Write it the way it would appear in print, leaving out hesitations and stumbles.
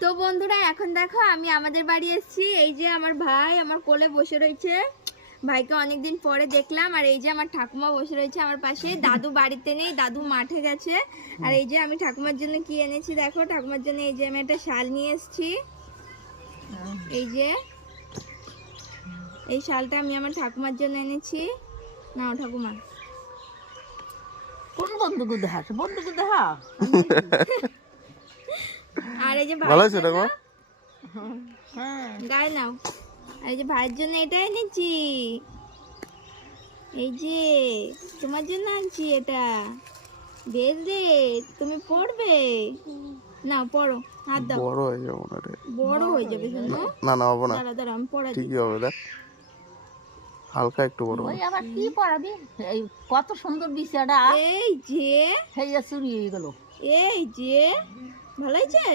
তো বন্ধুরা এখন দেখো আমি আমাদের বাড়ি এসেছি। এই যে আমার ভাই আমার কোলে বসে রয়েছে, ভাইকে অনেকদিন পরে দেখলাম। আর এই যে আমার ঠাকুমা বসে রয়েছে আমার পাশে। দাদু বাড়িতে নেই, দাদু মাঠে গেছে। আর এই যে আমি ঠাকুমার জন্য কি এনেছি দেখো, ঠাকুমার জন্য এই যে আমি একটা শাল নিয়ে এসেছি। এই যে এই শালটা আমি আমার ঠাকুমার জন্য এনেছি। নাও ঠাকুমা। কোন বন্ধুকে দেখাস বন্ধুকে দেখা আর এই যে ভালো ভাই আছে ঠাকুমা? গায়ে নাও। আর এই যে ভাইয়ের জন্য এটা এনেছি, এই যে তোমার জন্য আনছি এটা। বেশ রে, তুমি পড়বে? নাও পড়ো, হাত দাও। বড় হয়ে যাবো না রে। বড় হয়ে যাবে শোনো। না না হবো না, দাঁড়া দাঁড়া আমি পড়াই দিই। ঠিকই হবে। দেখ হালকা একটু বড় ওই আবার কি পড়াবি এই কত সুন্দর বিষয়টা এই যে সেই চুরি হয়ে গেল এই যে ভালো হয়েছে।